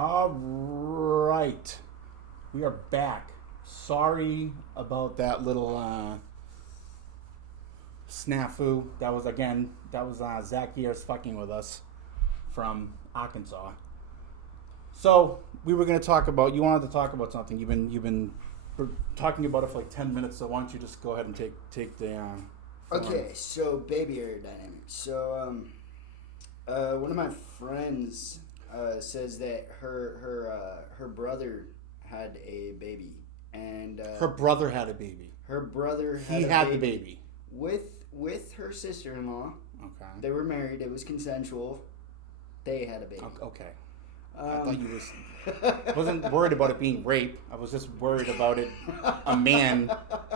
All right. We are back. Sorry about that little snafu. That was Zach Years fucking with us from Arkansas. So we were going to talk about. You wanted to talk about something. You've been talking about it for like 10 minutes. So why don't you just go ahead and take the. Okay, so baby aerodynamics. So one of my friends says that her brother had a baby, and her brother had a baby. Her brother he had the baby with her sister-in-law. Okay, they were married. It was consensual. They had a baby. Okay. I thought you wasn't worried about it being rape. I was just worried about it, a man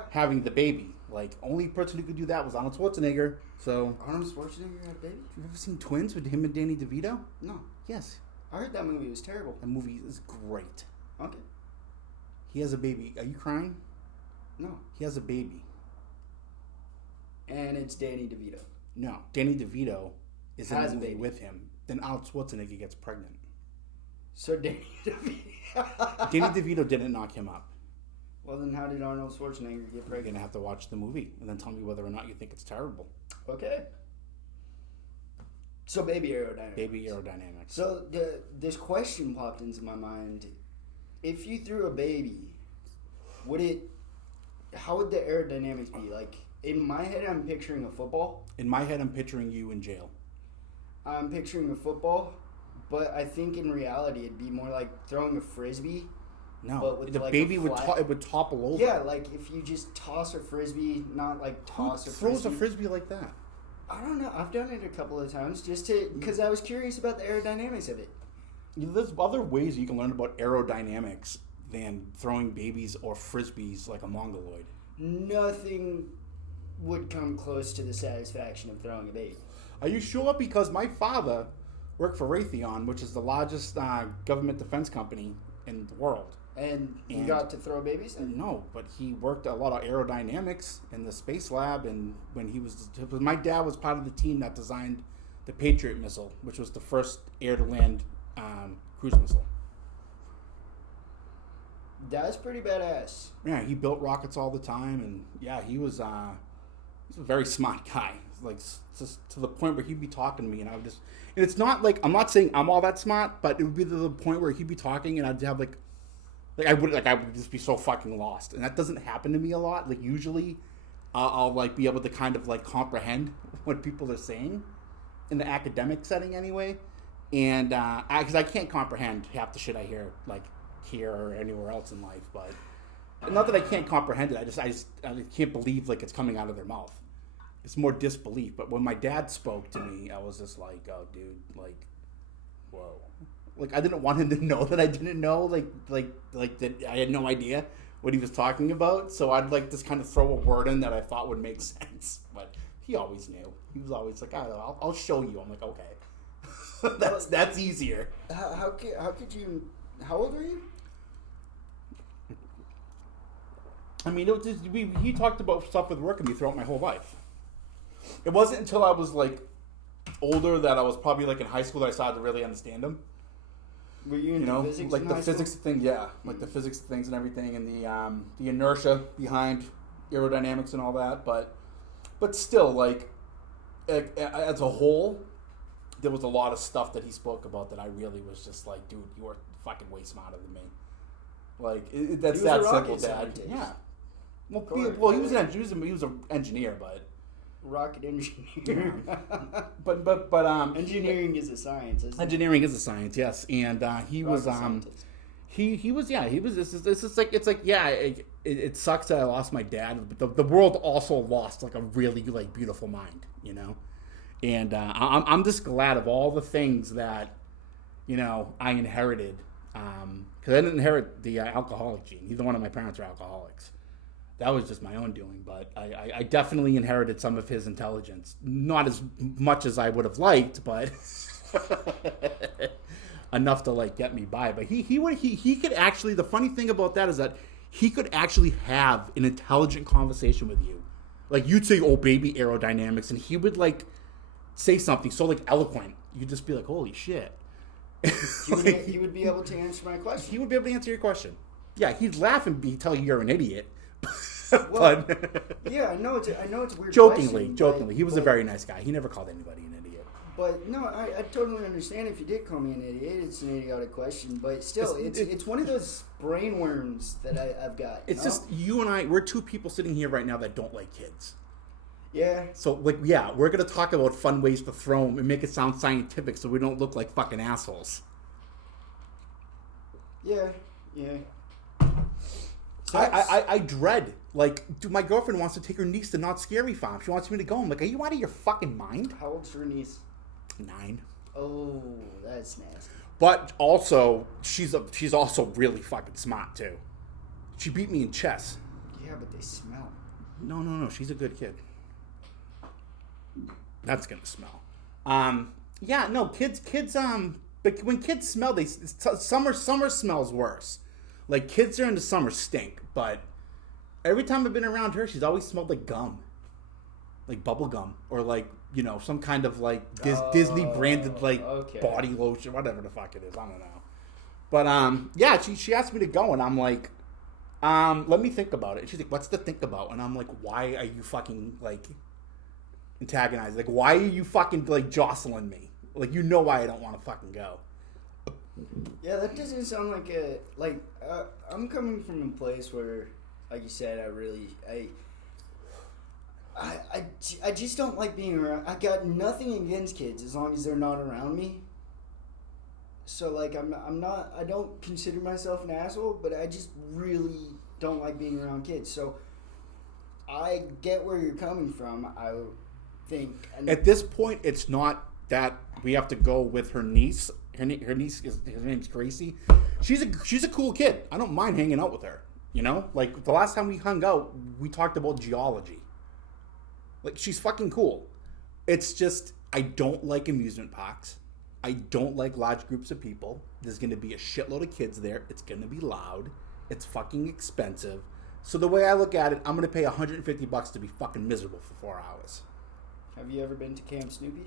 having the baby. Like, only person who could do that was Arnold Schwarzenegger. So Arnold Schwarzenegger had a baby? You ever seen Twins with him and Danny DeVito? No. Yes. I heard that movie was terrible. That movie is great. Okay. He has a baby. Are you crying? No. He has a baby. And it's Danny DeVito. No. Danny DeVito is in the movie baby with him. Then Arnold Schwarzenegger gets pregnant. So Danny DeVito... Danny DeVito didn't knock him up. Well, then how did Arnold Schwarzenegger get pregnant? You're going to have to watch the movie and then tell me whether or not you think it's terrible. Okay. So baby aerodynamics. Baby aerodynamics. So this question popped into my mind. If you threw a baby, how would the aerodynamics be? Like, in my head, I'm picturing a football. In my head, I'm picturing you in jail. I'm picturing a football, but I think in reality, it'd be more like throwing a frisbee. No, but with the like baby would topple over. Yeah, like if you just toss a frisbee, not like toss a frisbee. Who throws a frisbee like that? I don't know. I've done it a couple of times because I was curious about the aerodynamics of it. There's other ways you can learn about aerodynamics than throwing babies or frisbees like a mongoloid. Nothing would come close to the satisfaction of throwing a baby. Are you sure? Because my father worked for Raytheon, which is the largest government defense company in the world. And you got to throw babies? No, but he worked a lot of aerodynamics in the space lab, and my dad was part of the team that designed the Patriot missile, which was the first air-to-land cruise missile. That's pretty badass. Yeah, he built rockets all the time, and yeah, he was a very smart guy. Like, just to the point where he'd be talking to me, and I would just, and it's not like, I'm not saying I'm all that smart, but it would be to the point where he'd be talking, and I'd have I would just be so fucking lost, and that doesn't happen to me a lot. Like, usually, I'll like be able to kind of like comprehend what people are saying in the academic setting, anyway, and because I can't comprehend half the shit I hear, like here or anywhere else in life. But not that I can't comprehend it. I just can't believe like it's coming out of their mouth. It's more disbelief. But when my dad spoke to me, I was just like, oh, dude, like, whoa. Like, I didn't want him to know that I didn't know, like that I had no idea what he was talking about. So I'd like just kind of throw a word in that I thought would make sense. But he always knew. He was always like, oh, I'll show you. I'm like, okay. that's easier. How could you, how old were you? I mean, it was just, he talked about stuff with work with me throughout my whole life. It wasn't until I was like older that I was probably like in high school that I started to really understand him. Were you into physics? Like the physics thing, yeah, like the physics things and everything, and the inertia behind aerodynamics and all that. But still, like as a whole, there was a lot of stuff that he spoke about that I really was just like, dude, you are fucking way smarter than me. Like that's that simple, Dad. Yeah. Well, he was an engineer, but rocket engineer. Yeah. but engineering is a science. Isn't engineering is a science, yes. And he was he was it sucks that I lost my dad, but the world also lost like a really like beautiful mind, you know. And I'm just glad of all the things that, you know, I inherited. Because I didn't inherit the alcoholic gene. Neither one of my parents are alcoholics. That was just my own doing. But I definitely inherited some of his intelligence. Not as much as I would have liked, but enough to like get me by. But he could actually. The funny thing about that is that he could actually have an intelligent conversation with you. Like you'd say, "Oh, baby aerodynamics," and he would like say something so like eloquent. You'd just be like, "Holy shit." He would be able to answer my question. He would be able to answer your question. Yeah, he'd laugh and tell you you're an idiot. Well, yeah, I know it's a weird jokingly, question, he was a very nice guy. He never called anybody an idiot. But no, I totally understand if you did call me an idiot. It's an idiotic question, but still, it's one of those brain worms that I've got. It's just you and I. We're two people sitting here right now that don't like kids. Yeah. So we're gonna talk about fun ways to throw them and make it sound scientific, so we don't look like fucking assholes. Yeah. I dread, my girlfriend wants to take her niece to Not Scary Farm. She wants me to go. I'm like, are you out of your fucking mind? How old's her niece? 9. Oh, that's nasty. But also, she's also really fucking smart too. She beat me in chess. Yeah, but they smell. No. She's a good kid. That's gonna smell. Yeah, no, kids. But when kids smell, summer smells worse. Like, kids during the summer stink, but every time I've been around her, she's always smelled like gum. Like bubble gum. Or some kind of Disney branded body lotion, whatever the fuck it is. I don't know. But yeah, she asked me to go, and I'm like, let me think about it. She's like, what's to think about? And I'm like, why are you fucking antagonized? Like, why are you fucking jostling me? Like, you know why I don't want to fucking go. Yeah, that doesn't sound like I'm coming from a place where, like you said, I just don't like being around. I got nothing against kids as long as they're not around me. So I don't consider myself an asshole, but I just really don't like being around kids. So I get where you're coming from. I think at this point, it's not that we have to go with her niece. Her niece her name's Gracie. She's a cool kid. I don't mind hanging out with her. The last time we hung out, we talked about geology. She's fucking cool. It's just I don't like amusement parks. I don't like large groups of people. There's going to be a shitload of kids there. It's going to be loud. It's fucking expensive. So the way I look at it, I'm going to pay $150 to be fucking miserable for 4 hours. Have you ever been to Camp Snoopy?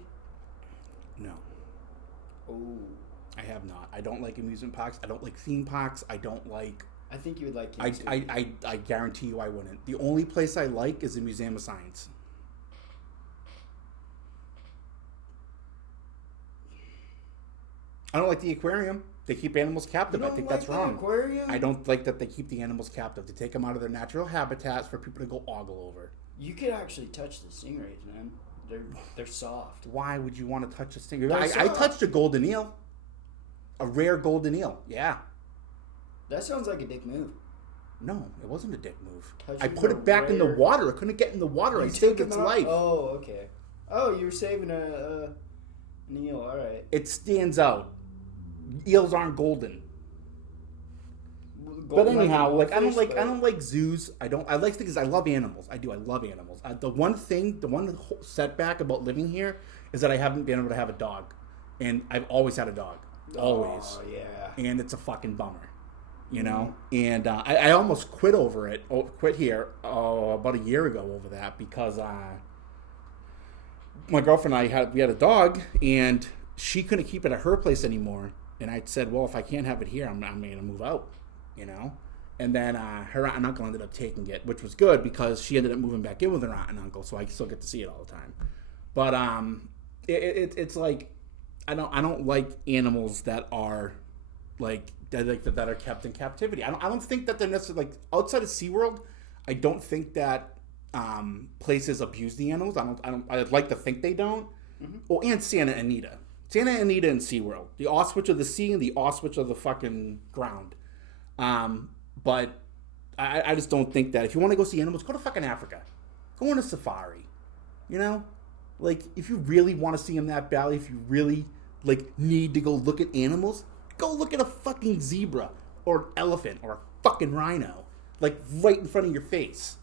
No. Oh. I have not. I don't like amusement parks. I don't like theme parks. I don't like... I think you would like Camp Snoopy. I guarantee you I wouldn't. The only place I like is the Museum of Science. I don't like the aquarium. They keep animals captive. I think that's wrong. Aquarium? I don't like that they keep the animals captive. They take them out of their natural habitats for people to go ogle over. You could actually touch the stingrays, man. They're soft. Why would you want to touch a stingray? I touched a golden eel. A rare golden eel. Yeah. That sounds like a dick move. No, it wasn't a dick move. Touching I put it back in the water. It couldn't get in the water. I saved its life. Oh, okay. Oh, you were saving an eel. All right. It stands out. Eels aren't golden. But anyhow, I don't like zoos. I like things. I love animals. I do. I love animals. The one setback about living here is that I haven't been able to have a dog, and I've always had a dog. Always. Oh yeah. And it's a fucking bummer, And I almost quit over it. Quit here about a year ago over that because my girlfriend and we had a dog, and she couldn't keep it at her place anymore. And I said, well, if I can't have it here, I'm going to move out. And then her aunt and uncle ended up taking it, which was good because she ended up moving back in with her aunt and uncle, so I still get to see it all the time. But it's like I don't like animals that are that are kept in captivity. I don't think that they're necessarily outside of SeaWorld. I don't think that places abuse the animals. I'd like to think they don't. Mm-hmm. Oh, and Santa Anita and SeaWorld, the Auschwitz of the sea and the Auschwitz of the fucking ground. But I just don't think that if you want to go see animals, go to fucking Africa. Go on a safari. If you really want to see them that badly, if you really need to go look at animals, go look at a fucking zebra or an elephant or a fucking rhino, right in front of your face,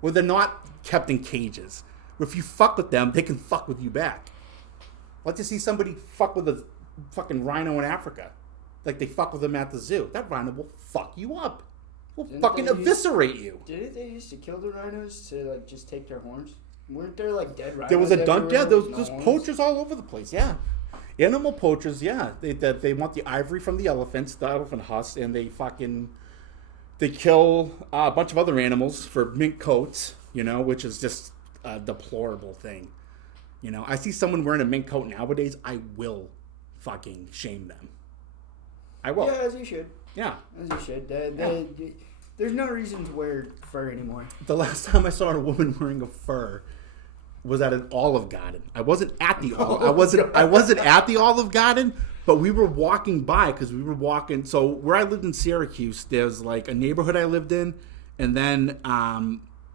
where they're not kept in cages. Where if you fuck with them, they can fuck with you back. Let's just see somebody fuck with a fucking rhino in Africa. Like they fuck with them at the zoo. That rhino will fuck you up. Will fucking eviscerate you. Didn't they used to kill the rhinos to just take their horns? Weren't there dead rhinos? There was a there's poachers all over the place. Yeah, Animal poachers, yeah, they want the ivory from the elephants, the elephant husks, and they kill a bunch of other animals for mink coats, which is just a deplorable thing. I see someone wearing a mink coat nowadays, I will fucking shame them. I will. Yeah, as you should. Yeah. As you should. There's no reason to wear fur anymore. The last time I saw a woman wearing a fur was at an Olive Garden. I wasn't at the Olive Garden, but we were walking by because we were walking. So where I lived in Syracuse, there's like a neighborhood I lived in, and then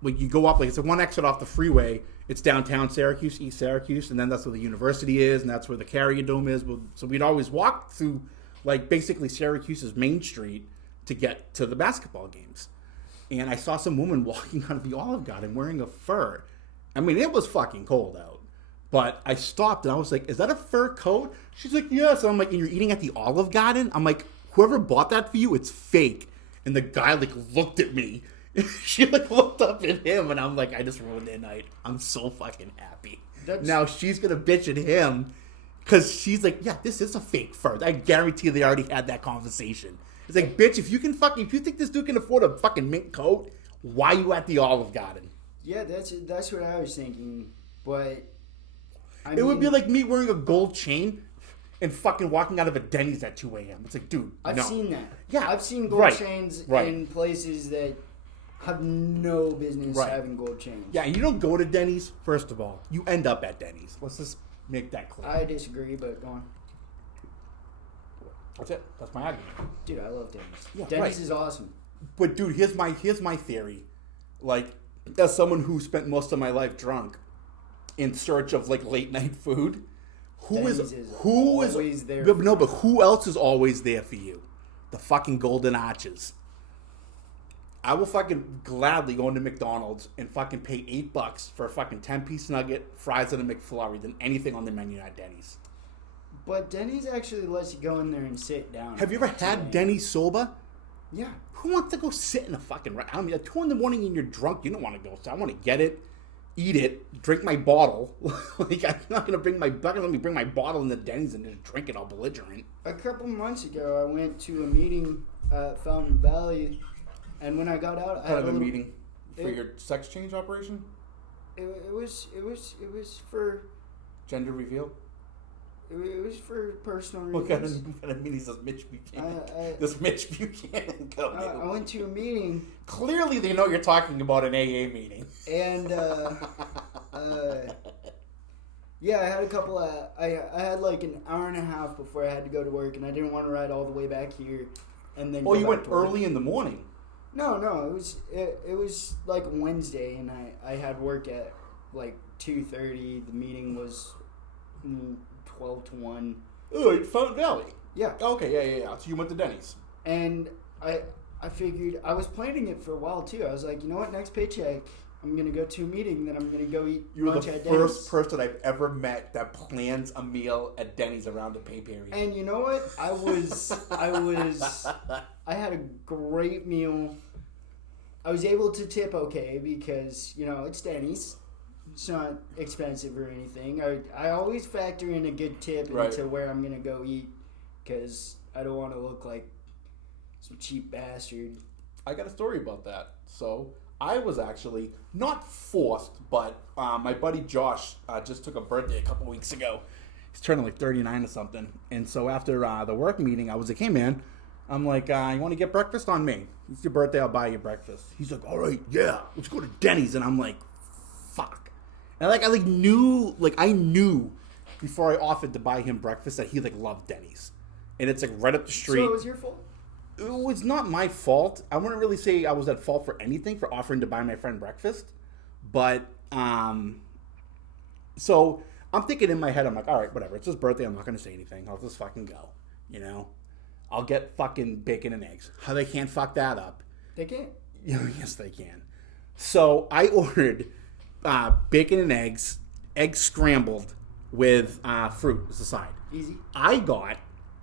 when you go up, like it's one exit off the freeway. It's downtown Syracuse, East Syracuse, and then that's where the university is, and that's where the Carrier Dome is. So we'd always walk through, like, basically Syracuse's Main Street to get to the basketball games. And I saw some woman walking out of the Olive Garden wearing a fur. I mean, it was fucking cold out. But I stopped, and I was like, is that a fur coat? She's like, yes. And I'm like, and you're eating at the Olive Garden? I'm like, whoever bought that for you, it's fake. And the guy, like, looked at me. She like looked up at him, and I'm like, I just ruined their night. I'm so fucking happy. Now she's gonna bitch at him because she's like, yeah, this is a fake fur. I guarantee they already had that conversation. It's like, bitch, if you think this dude can afford a fucking mink coat, why you at the Olive Garden? Yeah, that's what I was thinking. But it would be like me wearing a gold chain and fucking walking out of a Denny's at 2 a.m. It's like, dude, I've seen that. Yeah, I've seen gold chains in places that have no business having gold chains. Yeah, and you don't go to Denny's, first of all. You end up at Denny's. Let's just make that clear. I disagree, but go on. That's it. That's my argument. Dude, I love Denny's. Yeah, Denny's is awesome. But dude, here's my theory. Like, as someone who spent most of my life drunk in search of like late night food, who is always there? No, but who else is always there for you? The fucking Golden Arches. I will fucking gladly go into McDonald's and fucking pay $8 for a fucking 10-piece nugget, fries, and a McFlurry than anything on the menu at Denny's. But Denny's actually lets you go in there and sit down. Have you ever had Denny's soba? Yeah. Who wants to go sit in a fucking... I mean, at 2 in the morning and you're drunk, you don't want to go. So I want to get it, eat it, drink my bottle. Like, I'm not going to let me bring my bottle into Denny's and just drink it all belligerent. A couple months ago, I went to a meeting at Fountain Valley... And when I got out, I had a meeting for your sex change operation. It was for gender reveal. It was for personal reasons. What kind of meeting does Mitch Buchannon? Does Mitch Buchannon go to? I went to a meeting. Clearly, they know you're talking about an AA meeting. And yeah, I had a couple. I had like an hour and a half before I had to go to work, and I didn't want to ride all the way back here. And then you went early in the morning. No, it was like Wednesday, and I had work at like 2:30. The meeting was 12 to 1. Oh, Fountain Valley. Yeah. Okay, yeah. So you went to Denny's. And I figured, I was planning it for a while too. I was like, you know what, next paycheck, I'm going to go to a meeting, then I'm going to go eat lunch at Denny's. You're the first person I've ever met that plans a meal at Denny's around a pay period. And you know what? I had a great meal. I was able to tip okay because, it's Denny's. It's not expensive or anything. I always factor in a good tip into where I'm going to go eat because I don't want to look like some cheap bastard. I got a story about that. So I was actually not forced, but my buddy Josh just took a birthday a couple weeks ago. He's turning like 39 or something. And so after the work meeting, I was like, hey, man, I'm like, you want to get breakfast on me? It's your birthday, I'll buy you breakfast. He's like, all right, yeah, let's go to Denny's. And I'm like, fuck. And I knew before I offered to buy him breakfast that he loved Denny's. And it's right up the street. So it was your fault? It was not my fault. I wouldn't really say I was at fault for anything for offering to buy my friend breakfast. But, so I'm thinking in my head, I'm like, all right, whatever. It's his birthday. I'm not going to say anything. I'll just fucking go, I'll get fucking bacon and eggs. How they can't fuck that up? They can't. Yes, they can. So I ordered bacon and eggs scrambled with fruit as a side. Easy. I got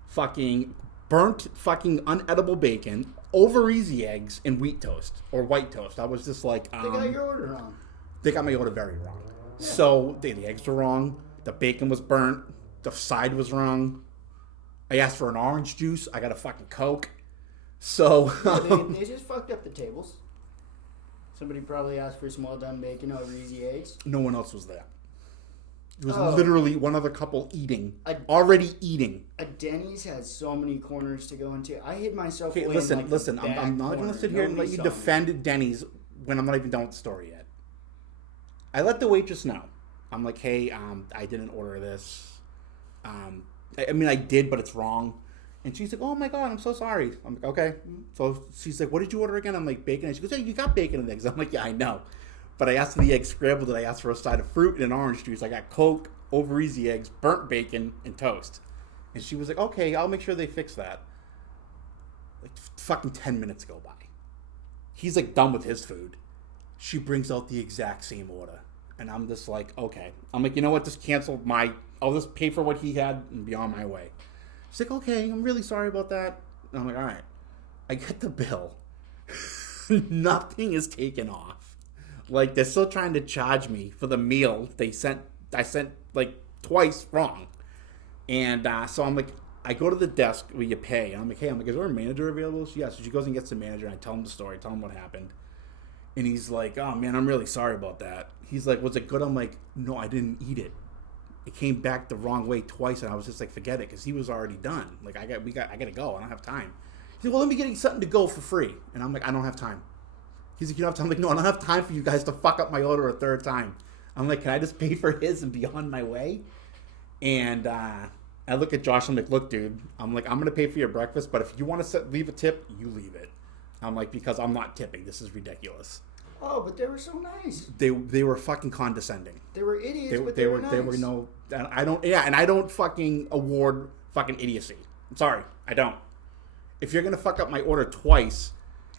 fucking burnt fucking unedible bacon, over easy eggs, and wheat toast or white toast. I was just like, they got your order wrong. They got my order very wrong. Yeah. So the eggs were wrong. The bacon was burnt. The side was wrong. I asked for an orange juice. I got a fucking Coke. So they just fucked up the tables. Somebody probably asked for some well-done bacon over easy eggs. No one else was there. It was literally one other couple already eating. A Denny's has so many corners to go into. I hid myself. Okay, away listen. I'm not going to sit here and let you defend Denny's when I'm not even done with the story yet. I let the waitress know. I'm like, hey, I didn't order this. I mean, I did, but it's wrong. And she's like, oh my God, I'm so sorry. I'm like, okay. So she's like, what did you order again? I'm like, bacon. And she goes, hey, you got bacon and eggs. I'm like, yeah, I know. But I asked for the egg scrambled, and I asked for a side of fruit and an orange juice. I got Coke, over easy eggs, burnt bacon, and toast. And she was like, okay, I'll make sure they fix that. Like, fucking 10 minutes go by. He's like done with his food. She brings out the exact same order. And I'm just like, okay. I'm like, you know what? Just cancel I'll just pay for what he had and be on my way. She's like, okay, I'm really sorry about that. And I'm like, all right. I get the bill. Nothing is taken off. Like, they're still trying to charge me for the meal I sent like twice wrong. And so I'm like, I go to the desk where you pay. And I'm like, is there a manager available? Yeah. So she goes and gets the manager. And I tell him the story, tell him what happened. And he's like, oh man, I'm really sorry about that. He's like, was it good? I'm like, no, I didn't eat it. It came back the wrong way twice, and I was just like, forget it, because he was already done. Like, I gotta go. I don't have time. He's like, well, let me get you something to go for free. And I'm like, I don't have time. He's like, you don't have time? I'm like, no, I don't have time for you guys to fuck up my order a third time. I'm like, can I just pay for his and be on my way? And I look at Josh. I'm like, look, dude. I'm like, I'm gonna pay for your breakfast, but if you want to leave a tip, you leave it. I'm like, because I'm not tipping. This is ridiculous. Oh, but they were so nice. They were fucking condescending. They were idiots, but they were nice. They were no. And I don't fucking award fucking idiocy. I'm sorry, I don't. If you're gonna fuck up my order twice,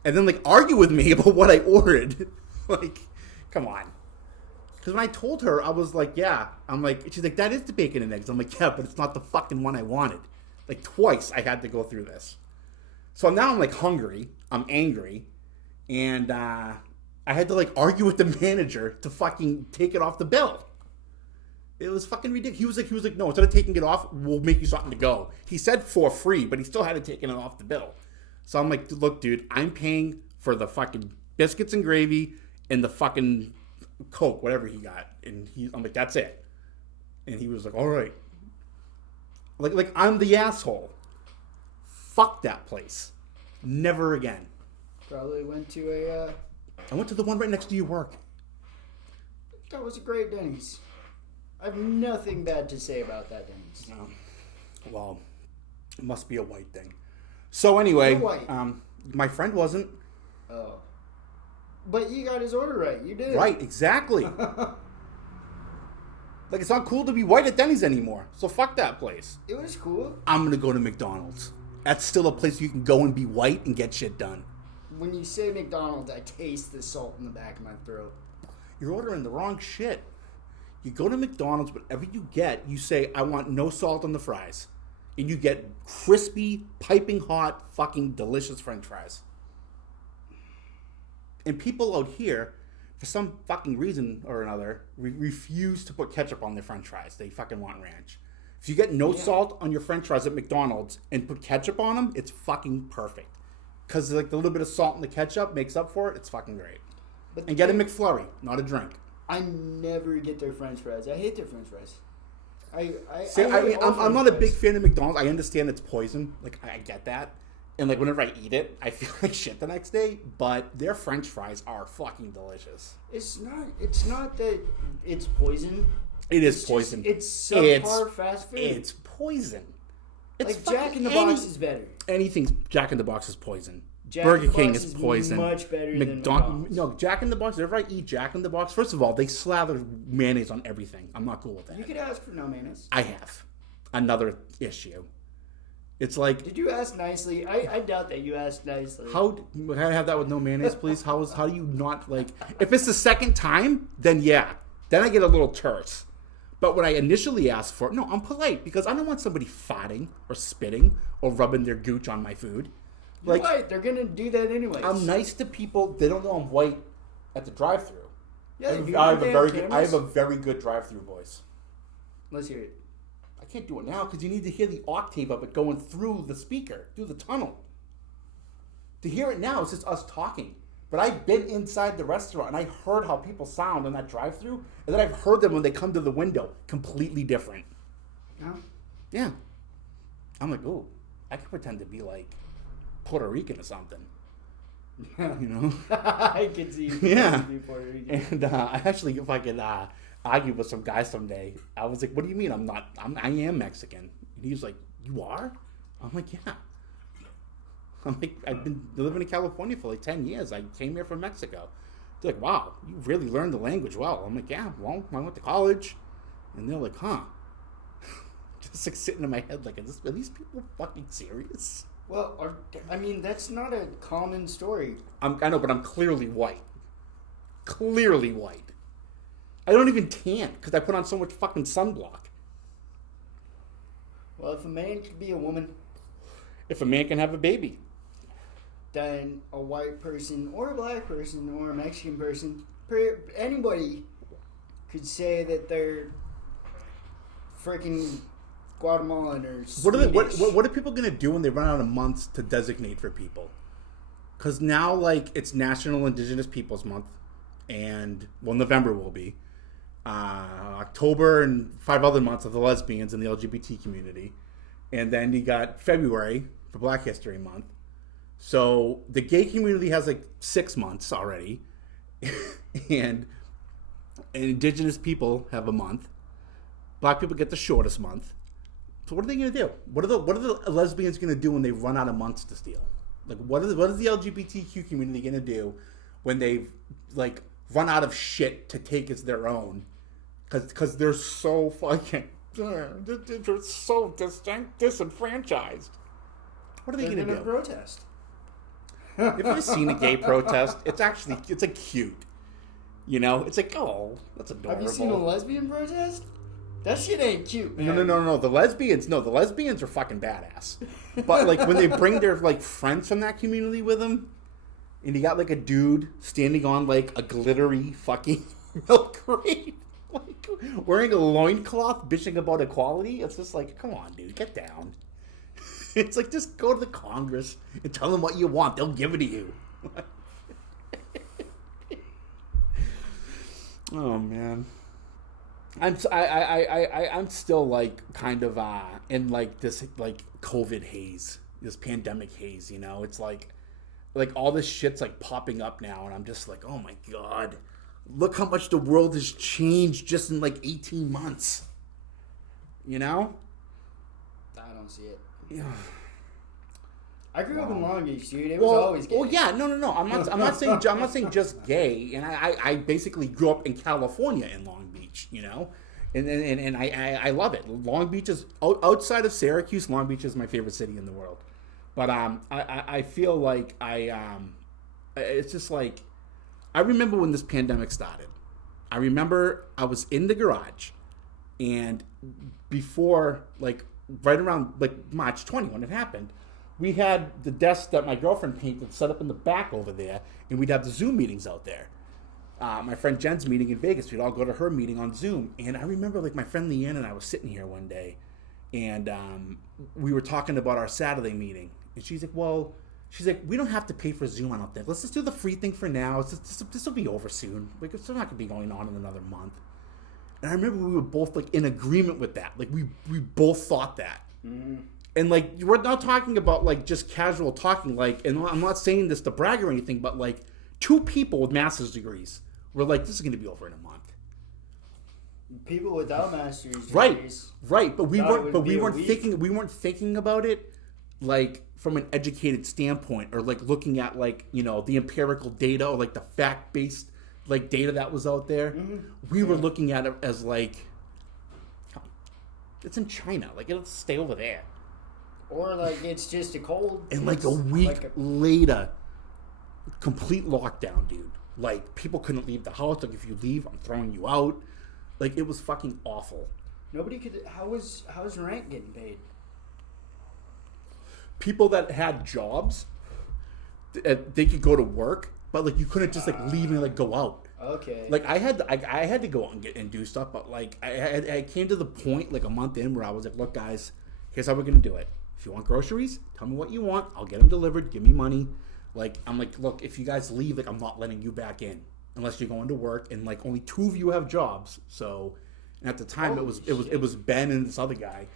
and then like argue with me about what I ordered, like, come on. Because when I told her, I was like, yeah. I'm like, she's like, that is the bacon and eggs. I'm like, yeah, but it's not the fucking one I wanted. Like twice I had to go through this. So now I'm like hungry. I'm angry, and I had to like argue with the manager to fucking take it off the bill. It was fucking ridiculous. He was like, no, instead of taking it off, we'll make you something to go. He said for free, but he still had to take it off the bill. So I'm like, look, dude, I'm paying for the fucking biscuits and gravy and the fucking Coke, whatever he got. And I'm like, that's it. And he was like, all right. Like I'm the asshole. Fuck that place. Never again. Probably went to I went to the one right next to your work. That was a great Denny's. I have nothing bad to say about that Denny's. Well, it must be a white thing. So anyway, white. My friend wasn't. Oh. But you got his order right. You did. Right, exactly. Like, it's not cool to be white at Denny's anymore. So fuck that place. It was cool. I'm going to go to McDonald's. That's still a place you can go and be white and get shit done. When you say McDonald's, I taste the salt in the back of my throat. You're ordering the wrong shit. You go to McDonald's, whatever you get, you say, I want no salt on the fries. And you get crispy, piping hot, fucking delicious French fries. And people out here, for some fucking reason or another, refuse to put ketchup on their French fries. They fucking want ranch. If you get no salt on your French fries at McDonald's and put ketchup on them, it's fucking perfect. Because like the little bit of salt in the ketchup makes up for it. It's fucking great. And get a McFlurry, not a drink. I never get their French fries. I hate their French fries. I'm not a big fan of McDonald's. I understand it's poison. Like, I get that. And like whenever I eat it, I feel like shit the next day. But their French fries are fucking delicious. It's not that it's poison. It is poison. It's subpar fast food. It's poison. It's like Jack in the Box is better. Anything Jack in the Box is poison. Burger King is poison. Much better than McDonald's. No, Jack in the Box. Whenever I eat Jack in the Box, first of all, they slather mayonnaise on everything. I'm not cool with that. You could ask for no mayonnaise. I have another issue. It's like, did you ask nicely? I doubt that you asked nicely. How can I have that with no mayonnaise, please? How do you not like? If it's the second time, then yeah, then I get a little terse. But when I initially asked for it, no, I'm polite because I don't want somebody farting or spitting or rubbing their gooch on my food. You're right. They're gonna do that anyways. I'm nice to people. They don't know I'm white at the drive-thru. Yeah, I have a very good drive-thru voice. Let's hear it. I can't do it now because you need to hear the octave of it going through the speaker, through the tunnel. To hear it now, it's just us talking. But I've been inside the restaurant and I heard how people sound on that drive-thru, and then I've heard them when they come to the window, completely different. No? Yeah. I'm like, oh, I could pretend to be like Puerto Rican or something. You know? I could see you yeah. be Puerto Rican. And I actually, if I could argue with some guy someday, I was like, what do you mean I am Mexican? And he was like, you are? I'm like, yeah. I'm like, I've been living in California for like 10 years. I came here from Mexico. They're like, wow, you really learned the language well. I'm like, yeah, well, I went to college. And they're like, huh. Just like sitting in my head like, are these people fucking serious? Well, that's not a common story. I know, but I'm clearly white. Clearly white. I don't even tan because I put on so much fucking sunblock. Well, if a man could be a woman, if a man can have a baby, then a white person or a black person or a Mexican person, anybody could say that they're freaking Guatemalan or Swedish. What are people gonna do when they run out of months to designate for people? Because now, like, it's National Indigenous Peoples Month, and November will be October and 5 other months of the lesbians and the LGBT community, and then you got February for Black History Month. So the gay community has like 6 months already, and Indigenous people have a month. Black people get the shortest month. So what are they going to do? What are the lesbians going to do when they run out of months to steal? Like, what is the LGBTQ community going to do when they've like run out of shit to take as their own? Because they're so fucking they're so disenfranchised. What are they going to do? Protest. Have you ever seen a gay protest? It's like cute. You know, it's like, oh, that's adorable. Have you seen a lesbian protest? That shit ain't cute, man. No. The lesbians are fucking badass. But like when they bring their like friends from that community with them, and you got like a dude standing on like a glittery fucking milk crate, like wearing a loincloth, bitching about equality. It's just like, come on, dude, get down. It's like, just go to the Congress and tell them what you want. They'll give it to you. Oh man, I'm still like kind of in like this like COVID haze, this pandemic haze. You know, it's like all this shit's like popping up now, and I'm just like, oh my god, look how much the world has changed just in like 18 months. You know? I don't see it. Yeah. I grew up in Long Beach, dude. It was always gay. Well, yeah, no. I'm not saying just gay. And I basically grew up in California in Long Beach, you know, and I love it. Long Beach is outside of Syracuse. Long Beach is my favorite city in the world. But I feel like it's just like, I remember when this pandemic started. I remember I was in the garage, and before like right around like March 20 when it happened, we had the desk that my girlfriend painted set up in the back over there, and we'd have the Zoom meetings out there. My friend Jen's meeting in Vegas, we'd all go to her meeting on Zoom. And I remember like my friend Leanne and I was sitting here one day, and we were talking about our Saturday meeting. And she's like, we don't have to pay for Zoom, I don't think. Let's just do the free thing for now. This will be over soon. Like, it's not going to be going on in another month. And I remember we were both like in agreement with that. Like we both thought that. Mm. And like, we're not talking about like just casual talking. Like, and I'm not saying this to brag or anything, but like 2 people with master's degrees were like, this is going to be over in a month. People without master's degrees, right. But we weren't thinking about it like from an educated standpoint, or like looking at like, you know, the empirical data or like the fact-based like data that was out there. Mm-hmm. We were looking at it as like, it's in China, like it'll stay over there, or like it's just a cold. And like a week later, complete lockdown, dude. Like people couldn't leave the house. Like if you leave, I'm throwing you out. Like it was fucking awful. Nobody could. How's rent getting paid? People that had jobs, they could go to work, but like you couldn't just like leave and like go out. Okay. Like I had to go out and get and do stuff, but like I came to the point like a month in where I was like, look guys, here's how we're gonna do it. If you want groceries, tell me what you want. I'll get them delivered. Give me money. Like I'm like, look, if you guys leave, like I'm not letting you back in unless you're going to work. And like only 2 of you have jobs. So, and at the time it was Ben and this other guy.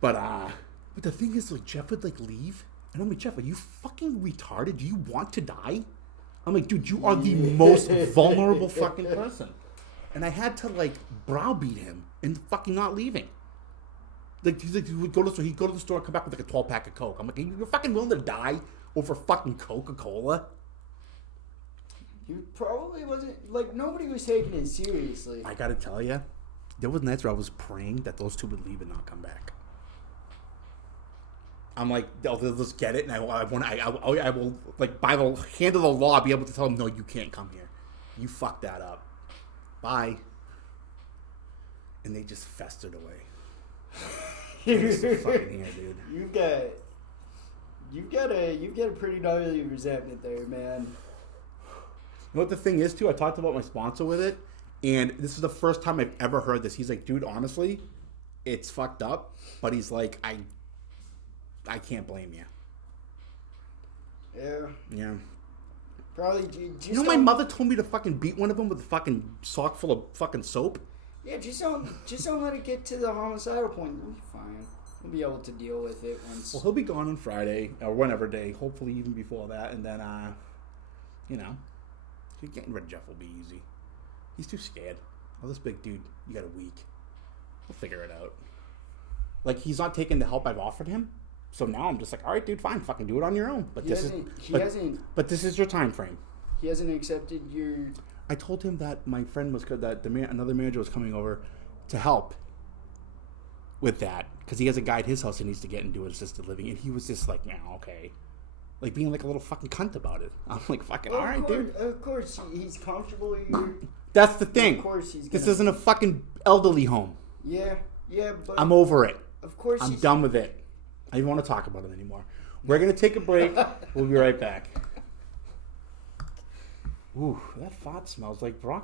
But the thing is, like Jeff would like leave, and I'm like, Jeff, are you fucking retarded? Do you want to die? I'm like, dude, you are the most vulnerable fucking person. And I had to like browbeat him and fucking not leaving. Like he's like, he'd go to the store, come back with like a 12-pack of Coke. I'm like, you're fucking willing to die over fucking Coca-Cola? He probably wasn't, like, nobody was taking it seriously. I gotta tell you, there was nights where I was praying that those two would leave and not come back. I'm like, they'll just get it, and I will, like, by the hand of the law, be able to tell them, no, you can't come here. You fucked that up. Bye. And they just festered away. Fucking here, dude. You've got a pretty gnarly resentment there, man. You know what the thing is, too? I talked about my sponsor with it, and this is the first time I've ever heard this. He's like, dude, honestly, it's fucked up, but he's like, I can't blame you. Yeah. Yeah. Probably. You know, my mother told me to fucking beat one of them with a fucking sock full of fucking soap. Yeah, just don't let it get to the homicidal point. You'll be fine. We'll be able to deal with it once. Well, he'll be gone on Friday or whenever day. Hopefully, even before that, and then, you know, getting rid of Jeff will be easy. He's too scared. Oh, this big dude, you got a week. We'll figure it out. Like, he's not taking the help I've offered him. So now I'm just like, all right, dude, fine, fucking do it on your own. But this is your time frame. He hasn't accepted your. I told him that my friend was another manager was coming over to help with that because he has a guy at his house he needs to get and do assisted living, and he was just like, "Yeah, okay," like being like a little fucking cunt about it. I'm like, "Fucking all right, dude." Of course, he's comfortable here. That's the thing. Of course, This isn't a fucking elderly home. Yeah, but I'm over it. Of course, I'm done with it. I don't want to talk about it anymore. We're gonna take a break. We'll be right back. Ooh, that fart smells like broccoli.